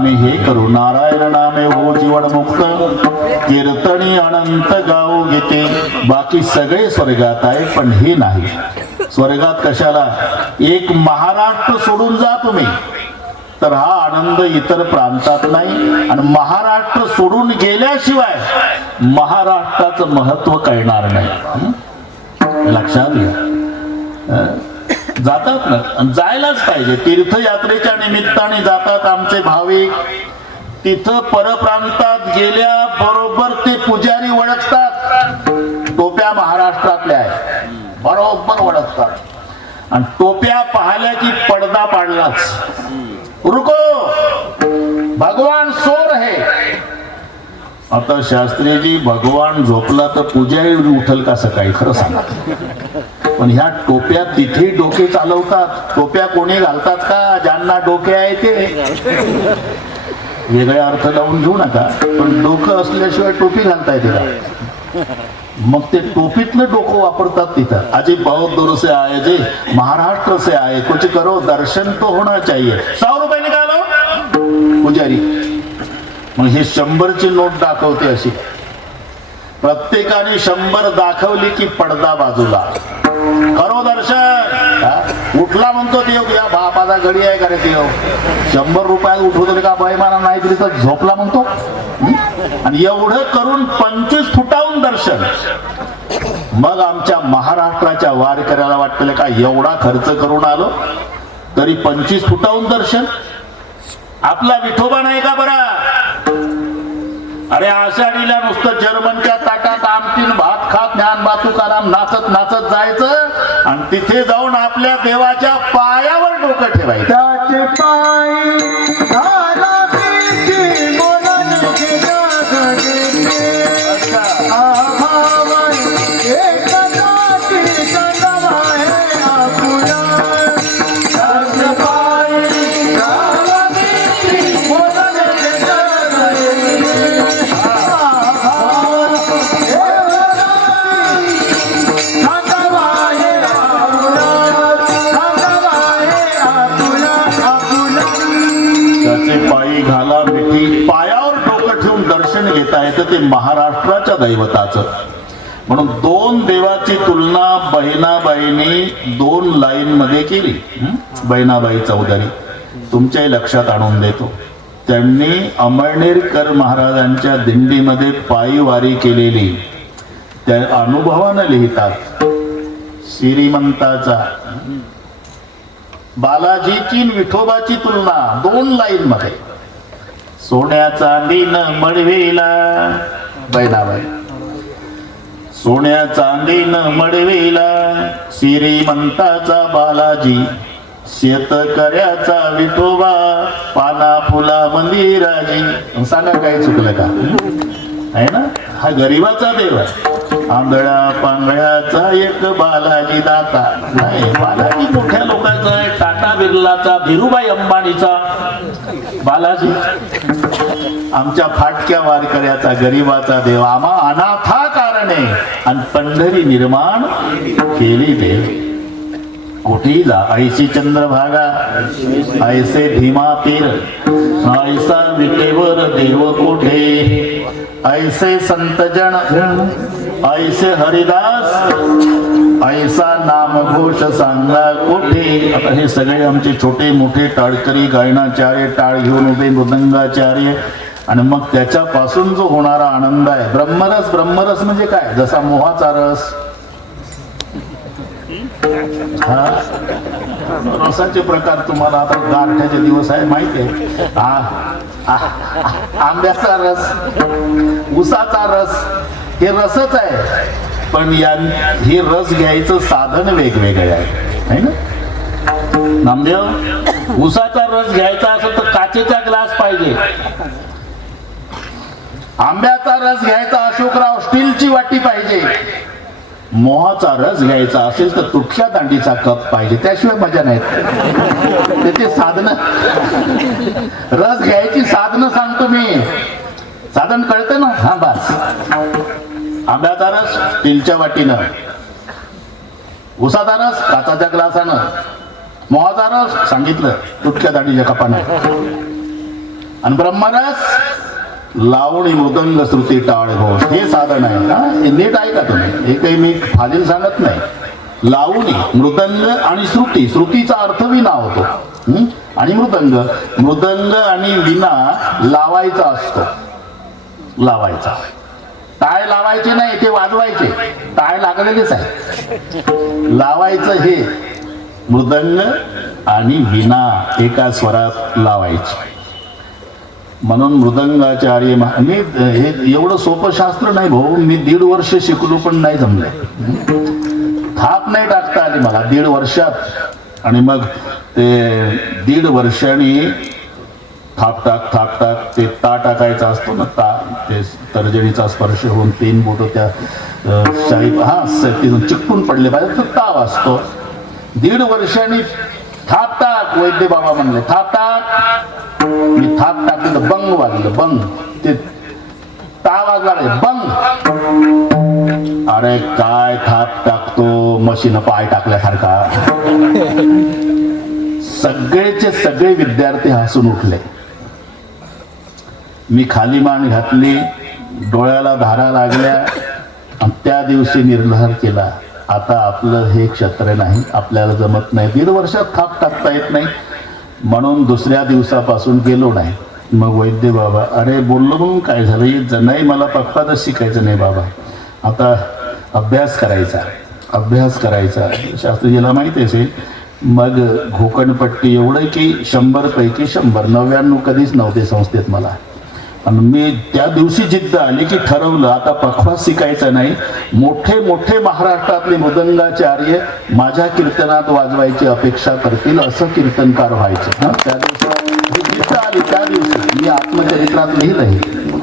आम्ही हे करू. नारायण नामे हो जीवन मुक्त, कीर्तनी अनंत गाऊ घेते. बाकी सगळे स्वर्गात आहे पण हे नाही. स्वर्गात कशाला, एक महाराष्ट्र सोडून जा तुम्ही तर हा आनंद इतर प्रांतात नाही. आणि महाराष्ट्र सोडून गेल्याशिवाय महाराष्ट्राचं महत्व कळणार नाही. लक्षात घ्या. जातात ना, जायलाच पाहिजे. तीर्थयात्रेच्या निमित्ताने जातात आमचे भाविक. तिथं परप्रांतात गेल्या बरोबर ते पुजारी ओळखतात, टोप्या महाराष्ट्रातल्या आहे, बरोबर ओळखतात. आणि टोप्या पाहिल्या की पडदा पाडलाच. रुको, भगवान सो रहे. आता शास्त्रीजी, भगवान झोपला तर पुजारी उठल का सकाळी? खरं सांगा. पण ह्या टोप्या तिथे डोके चालवतात. टोप्या कोणी घालतात का? ज्यांना डोके आहे ते. वेगळा अर्थ लावून घेऊ नका, पण डोकं असल्याशिवाय टोपी घालता येते का? मग ते टोपीतलं डोकं वापरतात तिथं. अजी बहुत दूर से आए जी, महाराष्ट्र से आए, कुछ करो, दर्शन तो होना चाहिए. 100 रुपये निकालो. पुजारी मग हे 100ची नोट दाखवते अशी. प्रत्येकाने 100 दाखवली की पडदा बाजूला. करो दर्शन. उठला म्हणतो देव, या बापाचा घडी आहे का रे देव? 100 रुपयात उठवतो का बैमाना? नाही तरी तर झोपला म्हणतो. आणि एवढं करून 25 फुटाहून दर्शन. मग आमच्या महाराष्ट्राच्या वारकऱ्याला वाटलं का एवढा खर्च करून आलो तरी 25 फुटाहून दर्शन? आपला विठोबा नाही का बरा? अरे आषाढीला नुसतं जर्मनच्या ताटात आमटीन भात खात ज्ञानबा तुकाराम नाचत नाचत जायचं आणि तिथे जाऊन आपल्या देवाच्या पायावर डोकं ठेवायचं. पायावर डोकं ठेवून दर्शन घेता येतं. ते महाराष्ट्राच्या दैवताचं. म्हणून 2 देवाची तुलना बहिणाबाईंनी 2 लाईन मध्ये केली. बहिणाबाई चौधरी तुमच्या लक्षात आणून देतो. त्यांनी अमळनेरकर महाराजांच्या दिंडीमध्ये पायी वारी केलेली त्या अनुभवानं लिहितात. श्रीमंताचा बालाजीची विठोबाची तुलना 2 लाईन मध्ये. सोन्या चांदीनं मडवेला बहिणाबाई, सोन्या चांदीनं मडवेला श्रीमंताचा बालाजी, शेतकऱ्याचा विठोबा, पाना फुला मंदिराजी. सांगा काय चुकलं का? आहे ना, हा गरीबाचा देव आहे. आंधळा पांगळ्याचा एक बालाजी दाता. नाही, बालाजी मोठ्या लोकांचा आहे. टाटा बिर्लाचा, धीरूभाई अंबानीचा बालाजी. आमच्या फाटक्या वारकऱ्याचा, गरीबाचा देव. आम्हा अनाथा कारणे आणि पंढरी निर्माण केली देव. कुठेही जा, ऐशी चंद्रभागा, ऐसे भीमा तीर, ऐसा विटेवर देव कोठे, ऐसे संतजन, ऐसे हरिदास, ऐसा नामघोष सांगा कोठे. आता हे सगळे आमचे छोटे मोठे टाळकरी, गायनाचार्य, टाळ घेऊन उभे मृदंगाचार्य. आणि मग त्याच्यापासून जो होणारा आनंद आहे. ब्रह्मरस, ब्रह्मरस म्हणजे काय? जसा मोहाचा रस. हा रसाचे प्रकार तुम्हाला आता गारठ्याचे दिवस आहे माहिती आहे. आंब्याचा रस, उसाचा रस, हे रसच आहे. पण हे रस घ्यायचं साधन वेगवेगळे आहे ना. नामदेव, उसाचा रस घ्यायचा असेल तर काचेचा ग्लास पाहिजे. आंब्याचा रस घ्यायचा अशोकराव स्टीलची वाटी पाहिजे. मोहाचा रस घ्यायचा असेल तर तुटक्या दांडीचा कप पाहिजे. त्याशिवाय मजा नाही. त्याचे साधन, रस घ्यायची साधनं सांगतो मी. साधन कळतं ना? हा बस. आंब्याचा रस स्टीलच्या वाटीनं, उसाचा रस काचाच्या ग्लासानं, मोहाचा रस सांगितलं तुटक्या दांडीच्या कपानं. आणि ब्रह्मरस लावणी मृदंग श्रुती टाळ घोष हे साधन आहे का? हे नीट ऐका तुम्ही, हे काही मी फाजील सांगत नाही. लावणी मृदंग आणि श्रुती, श्रुतीचा अर्थ विना होतो. आणि मृदंग आणि विना लावायचा असतो. लावायचा, टाळ लावायचे नाही, ते वाजवायचे. टाळ लागलेलेच आहे. लावायचं हे मृदंग आणि विना एका स्वरात लावायचे. म्हणून मृदंगाचार्य मी हे एवढं सोपं शास्त्र नाही भाऊ. मी 1.5 वर्ष शिकलो पण नाही जमलंय. थाप नाही टाकता आली मला 1.5 वर्षात. आणि मग ते 1.5 वर्षांनी थाप टाक ते ता टाकायचा असतो ना, ता ते तर्जनीचा स्पर्श होऊन 3 बोट त्या शाही तिथून चिकटून पडले पाहिजे तर ता वाजतो. 1.5 वर्षांनी थाप टाक वैद्य बाबा म्हणले थाप टाक. मी थाप टाकली तर बंग वाजलं. बंग ते ता वाजला बंग. अरे काय थाप टाकतो मशीन पाय टाकल्यासारखा. सगळेचे सगळे विद्यार्थी हसून उठले. मी खाली मान घातली, डोळ्याला धारा लागल्या आणि त्या दिवशी निर्धार केला आता आपलं हे क्षेत्र नाही, आपल्याला जमत नाही. 1.5 वर्षात थाप टाकता येत नाही म्हणून दुसऱ्या दिवसापासून गेलो नाही. मग वैद्य बाबा अरे बोललो म्हणून काय झालं? नाही मला पक्काच शिकायचं नाही बाबा, आता अभ्यास करायचा. शास्त्रीजीला माहिती असेल. मग घोकणपट्टी एवढं की 100 पैकी 100, 99 कधीच नव्हते संस्थेत मला. आणि मी त्या दिवशी जिद्द आली की ठरवलं आता पखवाज शिकायचा नाही. मोठे महाराष्ट्रातले मृदंगाचार्य माझ्या कीर्तनात वाजवायची अपेक्षा करतील असं कीर्तनकार व्हायचं. त्या दिवशी जिद्द आली. त्या दिवशी मी आत्मचरित्रात लिहिलंय.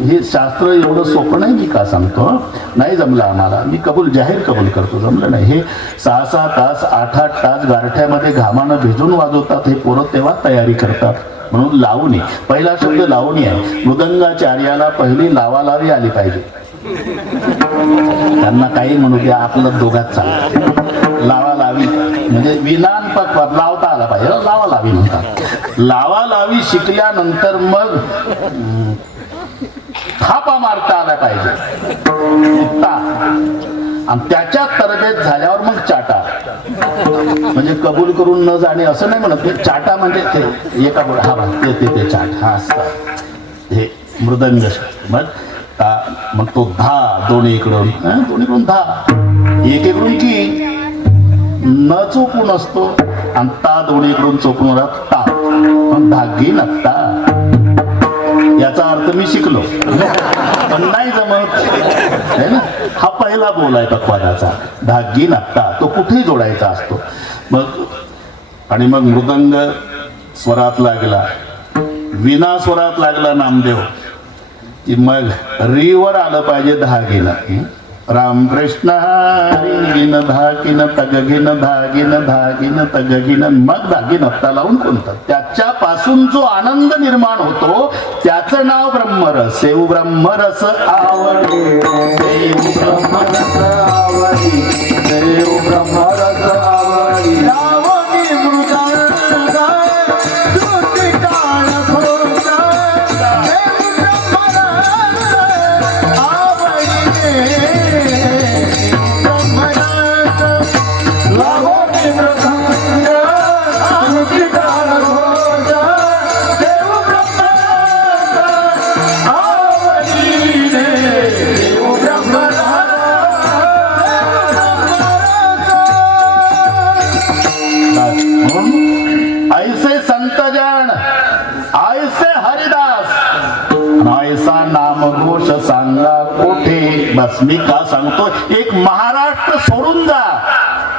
हे शास्त्र एवढं सोपं नाही. मी का सांगतो, नाही जमलं आम्हाला. मी जाहीर कबूल करतो, जमलं नाही. हे 6-6 तास 8-8 तास गारठ्यामध्ये घामानं भिजून वाजवतात हे पोरं, तेव्हा तयारी करतात. म्हणून लावणी, पहिला शब्द लावणी आहे. मृदंगाचार्याला पहिली लावालावी आली पाहिजे. त्यांना काही म्हणू द्या, आपलं दोघात चालतं. लावालावी म्हणजे विनान पक्वात लावता आला पाहिजे, लावालावी म्हणतात. लावालावी शिकल्यानंतर मग थापा मारता आला पाहिजे आणि त्याच्या तरबेत झाल्यावर मग चाटा. म्हणजे कबूल करून न जाणे असं नाही म्हणत. चाटा म्हणजे ते एका हा ते चाट हा असतात हे मृदंग. मग तो धा दोन्हीकडून धा एकीकडून की न चोपून असतो आणि ता दोन्हीकडून चोपून ता धागी नसता. याचा अर्थ मी शिकलो पण नाही जमत है ना. हा पहिला बोल आहे पक्वादाचा. धागी नसता तो कुठेही जोडायचा असतो. मग आणि मग मृदंग स्वरात लागला, विना स्वरात लागला नामदेव की मग रीवर आलं पाहिजे धागीनं. रामकृष्ण हरी धागिन तगगिन धागिन तगगिन. मग धागी नत्ता लावून कोणतं त्याच्यापासून जो आनंद निर्माण होतो त्याचं नाव ब्रह्मरस. सेव ब्रह्मरस आवडी, सेव ब्रह्मरस आवडी, सेव ब्रह्मरस आवडी. ऐसे संतजन, ऐसे हरिदास, ऐसा नामघोष सांगा कोठे. बस मी का सांगतो, एक महाराष्ट्र सोडून जा,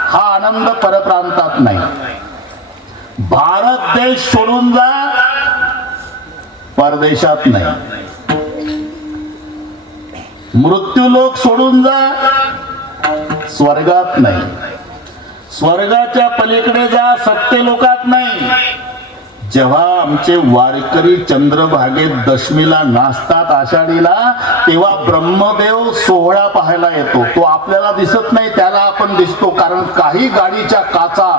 हा आनंद परप्रांतात नाही. भारत देश सोडून जा, परदेशात नाही. मृत्यूलोक सोडून जा, स्वर्गात नाही. स्वर्गाच्या पलीकडे जा, सत्यलोकात नाही. जेव्हा आमचे वारकरी चंद्रभागेत दशमीला नाचतात आषाढीला, तेव्हा ब्रह्मदेव सोहळा पाहायला येतो. तो आपल्याला दिसत नाही, त्याला आपण दिसतो. कारण काही गाडीच्या काचा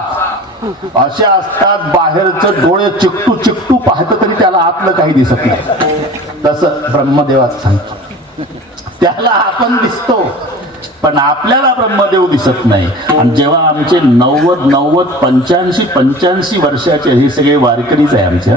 अशा असतात, बाहेरचं डोळे चिकटू पाहतं तरी त्याला आतलं काही दिसत नाही. तसं ब्रह्मदेवाचं सांगतो, त्याला आपण दिसतो पण आपल्याला ब्रह्मदेव दिसत नाही. आणि जेव्हा आमचे 90 85 वर्षाचे, हे सगळे वारकरीच आहे आमच्या,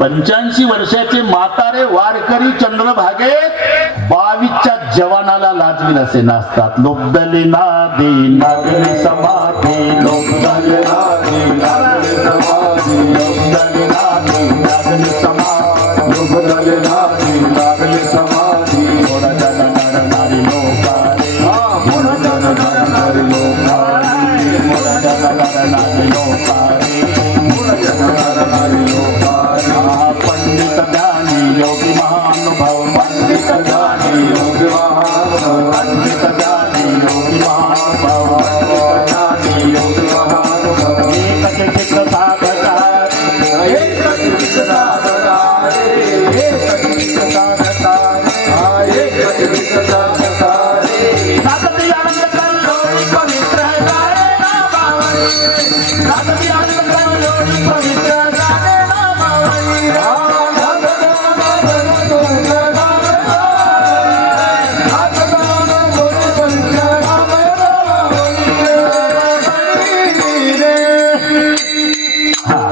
85 वर्षाचे म्हातारे वारकरी चंद्रभागेत 22च्या जवानाला लाजवील असे नाचतात. लोकदले नादे नागले समाधी, लोकदले नादे नागले समाधी, लोकदले नादे नागले समाधी, लोकदले नादे नागले समाधी. थोडा जगा नर नारी लोकारे, थोडा जगा नर नारी लोकारे, थोडा जगा नर नारी लोकारे, थोडा जगा नर नारी लोकारे. पंडित ज्ञानी योगी महानुभव, पंडित ज्ञानी योगी महानुभव, पंडित ज्ञानी योगी महानुभव, पंडित ज्ञानी योगी महानुभव. एक चित्र साधकार, एक चित्र साधकार, एक चित्र साधकार, एक चित्र साधकार. साधती आनंद कल्लोळी पवित्र जाणे ना बावळी, साधती आनंद कल्लोळी पवित्र जाणे ना बावळी.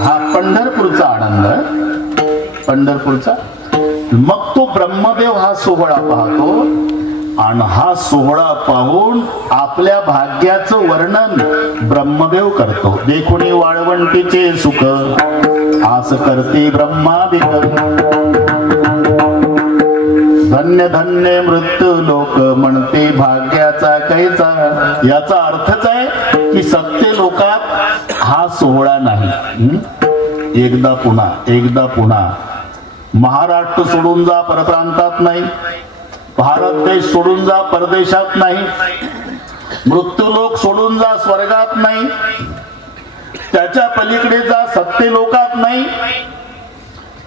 हा पंढरपूरचा आनंद, पंढरपूरचा. मग तो ब्रह्मदेव हा सोहळा पाहतो आणि हा सोहळा पाहून आपल्या भाग्याचं वर्णन ब्रह्मदेव करतो. देखुनी वाळवंटीचे सुख आस करते ब्रह्मादिक, धन्य धन्य मृत्यू लोक म्हणते भाग्याचा कैचा. याचा अर्थच आहे की सत्य लोकात हा सोहळा नाही. एकदा पुन्हा, एकदा पुन्हा. महाराष्ट्र सोडून जा परप्रांतात नाही, भारत देश सोडून जा परदेशात नाही, मृत्यूलोक सोडून जा स्वर्गात नाही, त्याच्या पलीकडे जा सत्य लोकात नाही,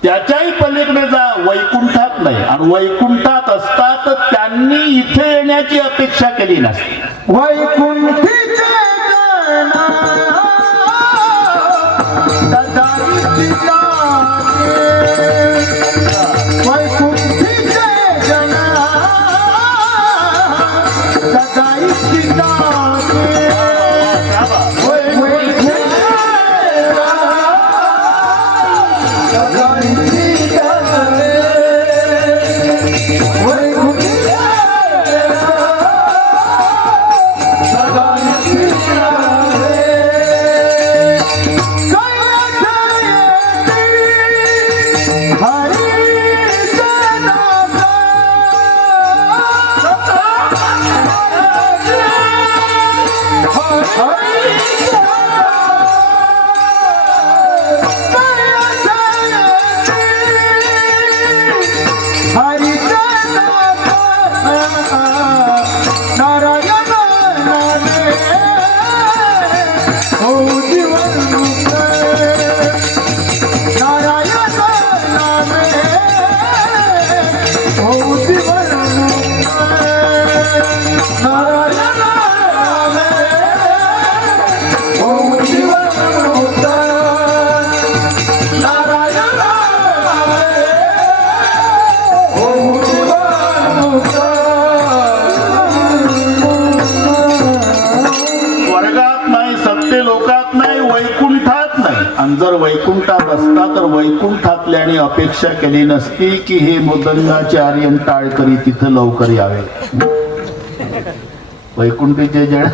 त्याच्याही पलीकडे जा वैकुंठात नाही. आणि वैकुंठात असतात त्यांनी इथे येण्याची अपेक्षा केली नसते. वैकुंठीचे जर वैकुंठात असता तर वैकुंठातल्याने अपेक्षा केली नसती की हे मृदंगाचार्य टाळकरी तिथं लवकर यावे. वैकुंठीचे जण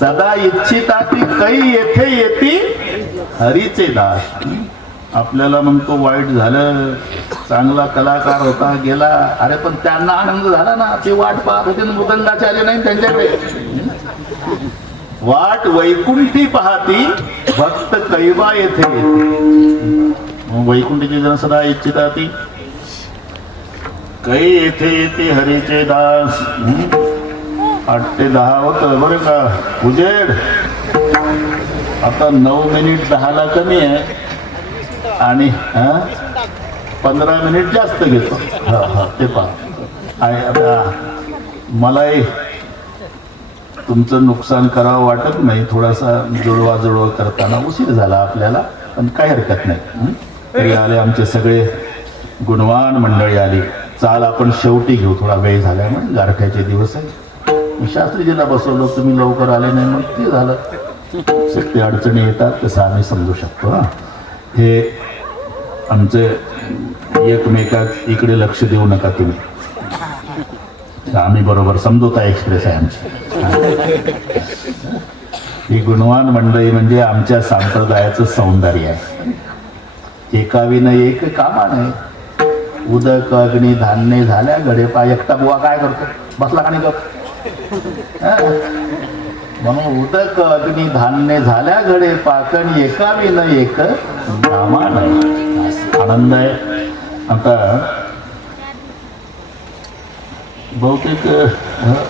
सदा इच्छिताती कै येथे येती हरीचे दास. आपल्याला म्हणतो वाईट झालं, चांगला कलाकार होता गेला, अरे पण त्यांना आनंद झाला ना, ते वाट पाहत होते मृदंगाचार्य नाही त्यांच्याकडे. वाट वैकुंठी पाहती भक्त कैवा येथे येते. वैकुंठीचे जण सदा इच्छिताती कै येथे येते हरीचे दास. 8 ते 10 होत बरं का उजेड. आता 9 मिनिट 10ला कमी आहे आणि 15 मिनिट जास्त घेतो. ते पहा, मलाही तुमचं नुकसान करावं वाटत नाही. थोडासा जुळवा करताना उशीर झाला आपल्याला, पण काही हरकत नाही. तरी आले आमचे सगळे गुणवान मंडळी आली. चाल आपण शेवटी घेऊ, थोडा वेळ झाला म्हणून गारठ्याचे दिवस आहे. शास्त्रीजीला बसवलं, तुम्ही लवकर आले नाही मग ते झालं. शक्ती अडचणी येतात तसं आम्ही समजू शकतो. हे आमचे एकमेकात इकडे लक्ष देऊ नका तुम्ही, आम्ही बरोबर समजोता एक्सप्रेस आहे आमची. ही गुणवान मंडळी म्हणजे आमच्या संप्रदायाचं सौंदर्य आहे. एकाविन एक कामा नाही. उदक अग्नी धान्य झाल्या गडे पाय. एकटा बुवा काय करतो, बसला का नाही गप. म्हणून उदक अग्नी धान्य झाल्या घडे पाकण एकाविन एक कामा नाही. आनंद आहे. आता बहुतेक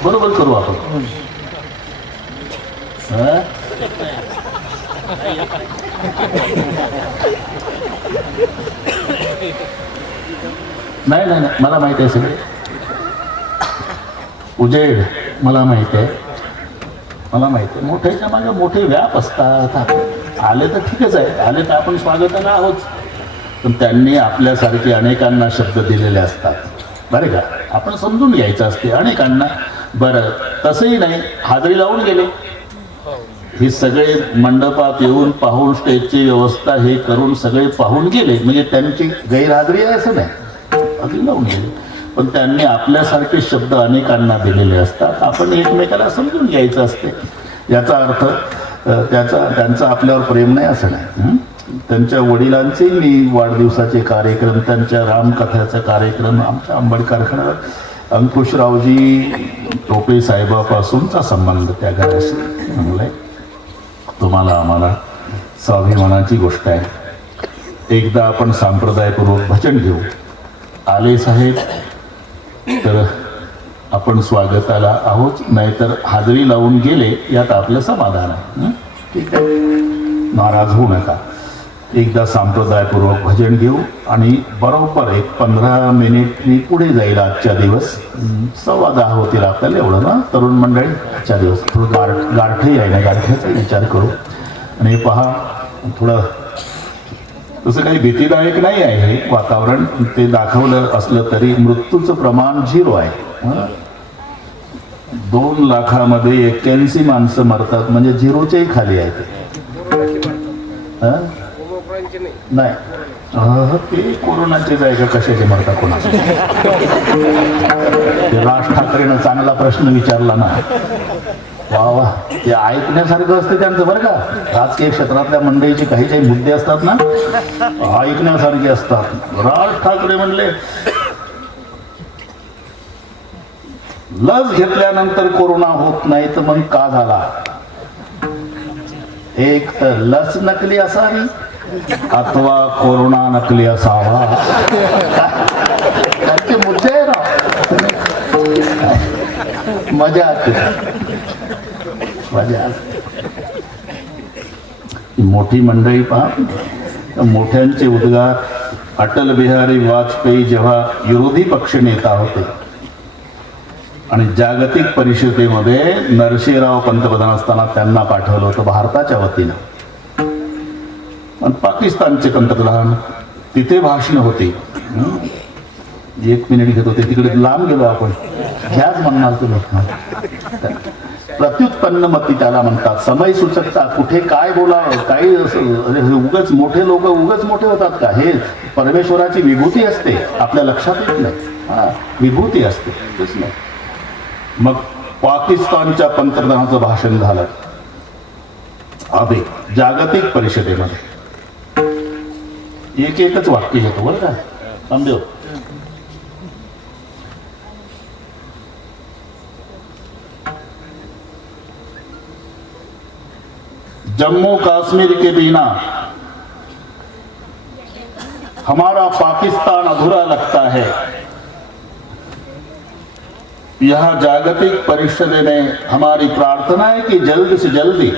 बरोबर करू आपण. नाही नाही नाही, मला माहिती आहे सगळे. उजेड मला माहिती आहे, मला माहिती आहे. मोठ्याच्या मागे मोठे व्याप असतात. आले तर ठीकच आहे, आले तर आपण स्वागताला आहोत. पण त्यांनी आपल्यासारखे अनेकांना शब्द दिलेले असतात बरं का. आपण समजून घ्यायचं असते अनेकांना. बरं तसंही नाही, हाजरी लावून गेले. हे सगळे मंडपात येऊन पाहून स्टेजची व्यवस्था हे करून सगळे पाहून गेले, म्हणजे त्यांची गैरहाजरी आहे असं नाही, हाजरी लावून गेले. पण त्यांनी आपल्यासारखे शब्द अनेकांना दिलेले असतात. आपण एकमेकाला समजून घ्यायचं असते. याचा अर्थ त्यांचा आपल्यावर प्रेम नाही असं नाही. त्यांच्या वडिलांचे मी वाढदिवसाचे कार्यक्रम, त्यांच्या रामकथाचा कार्यक्रम आमच्या अंबड कारखान्यावर अंकुशरावजी टोपे साहेबापासूनचा संबंध त्या घराशी चांगला आहे. तुम्हाला आम्हाला स्वाभिमानाची गोष्ट आहे. एकदा आपण संप्रदायपूर्वक भजन घेऊ. आले साहेब तर आपण स्वागताला आहोत, नाहीतर हाजरी लावून गेले यात आपलं समाधान आहे. ठीक आहे, नाराज होऊ नका. एकदा संप्रदायपूर्वक भजन घेऊ आणि बरोबर एक 15 मिनिटनी पुढे जाईल. आजच्या दिवस 10:15 होतील आपल्याला, एवढं ना तरुण मंडळी. आजच्या दिवस थोडं गारठही आहे ना, गारठ्याचा विचार करू. आणि पहा थोडं तसं काही भीतीदायक नाही आहे हे वातावरण. ते दाखवलं असलं तरी मृत्यूचं प्रमाण 0 आहे. 2 लाखामध्ये 81 माणसं मरतात, म्हणजे 0च्याही खाली आहे ते. नाही ते कोरोनाचेच आहे का कशाचे मरतात कोणाचे. राज ठाकरेनं चांगला प्रश्न विचारला ना. वा वा, ते ऐकण्यासारखं असते त्यांचं बरं का. राजकीय क्षेत्रातल्या मंडळीचे काही काही मुद्दे असतात ना, ऐकण्यासारखे असतात. राज ठाकरे म्हणले लस घेतल्यानंतर कोरोना होत नाही तर मग का झाला. एक तर लस नकली असावी अथवा कोरोना नकली असावा. त्यांचे मुद्दे आहे ना. मजा असते, मजा असते. मोठी मंडळी पहा, मोठ्यांचे उद्गार. अटल बिहारी वाजपेयी जेव्हा विरोधी पक्ष नेता होते आणि जागतिक परिषदेमध्ये नरसिंहराव पंतप्रधान असताना त्यांना पाठवलं होतं भारताच्या वतीनं. आणि पाकिस्तानचे पंतप्रधान तिथे भाषण होती. 1 मिनिट घेत होते, तिकडे लांब गेलो आपण. ह्याच म्हणणार तुम्ही. प्रत्युत्पन्न मती त्याला म्हणतात. समय सूचकता, कुठे काय बोलावं, काही उगच मोठे लोक उगच मोठे होतात का. हे परमेश्वराची विभूती असते, आपल्या लक्षात येत नाही. विभूती असते तेच नाही. मग पाकिस्तानच्या पंतप्रधानाचं भाषण झालं आधी जागतिक परिषदेमध्ये. एकच वाक्य घेतो बरं का, समजो. जम्मू कश्मीर के बिना हमारा पाकिस्तान अधूरा लगता है. यह जागतिक परिषद में हमारी प्रार्थना है कि जल्द से जल्दी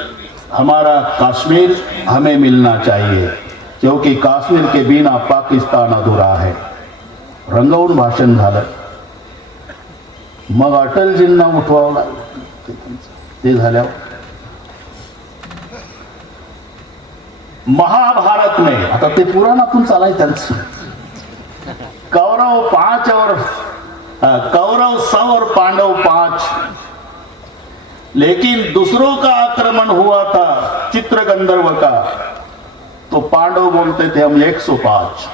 हमारा कश्मीर हमें मिलना चाहिए, क्योंकि काश्मीर के बिना पाकिस्तान अधूरा है. रंगवून भाषण झालं. मग अटलजींना उठवावं लागलं. ते झाल्यावर महाभारत में, आता ते पुराणातून चालायचं, कौरव 5 और कौरव 100 और पांडव 5, लेकिन दूसरों का आक्रमण हुआ था चित्रगंधर्व का, तो पांडव बोलते थे हम 105।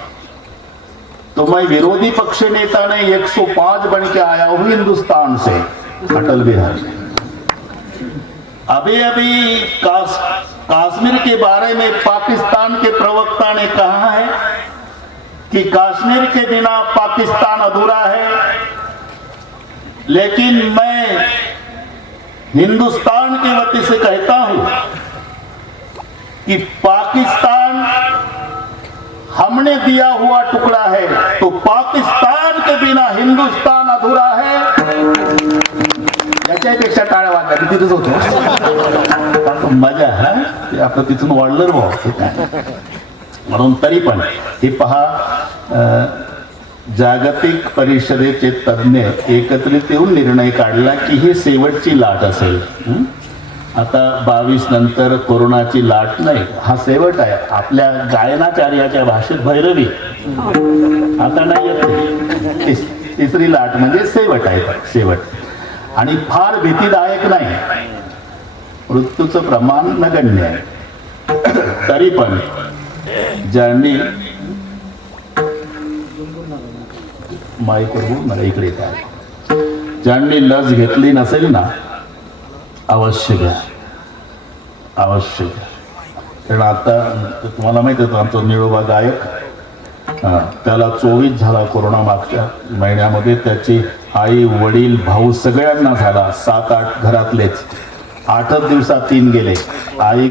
तो मैं विरोधी पक्ष नेता ने 105 बन के आया हूं हिंदुस्तान से, अटल बिहारी। अभी अभी कश्मीर के बारे में पाकिस्तान के प्रवक्ता ने कहा है कि कश्मीर के बिना पाकिस्तान अधूरा है, लेकिन मैं हिंदुस्तान के वती से कहता हूं कि पाकिस्तान हमने दिया हुआ टुकड़ा है, तो पाकिस्तान के बिना हिंदुस्तान अधूरा है। याच्यापेक्षा टाळ्या वाजल्या तिथेच होतो मजा हा, ते आपलं तिथून वाढलं रे भाऊ, म्हणून तरी पण हे पहा, जागतिक परिषदेचे तज्ञ एकत्रित येऊन निर्णय काढला की ही शेवटची लाट असेल। आता 22 नंतर कोरोनाची लाट नाही, हा शेवट आहे। आपल्या गायनाचार्याच्या भाषेत भैरवी आता नाही येत, तिसरी लाट म्हणजे शेवट आहे, शेवट। आणि फार भीतीदायक नाही, मृत्यूचं प्रमाण नगण्य आहे। तरी पण ज्यांनी माईकवर बोल, मला इकडे काय, ज्यांनी लस घेतली नसेल ना, अवश्य घ्या, अवश्य घ्या। कारण आता तुम्हाला माहिती आहे, आमचा निळोबा गायक, त्याला 24 झाला कोरोना मागच्या महिन्यामध्ये, त्याची आई वडील भाऊ सगळ्यांना झाला, 7-8 घरातलेच, 8च दिवसात 3 गेले। आई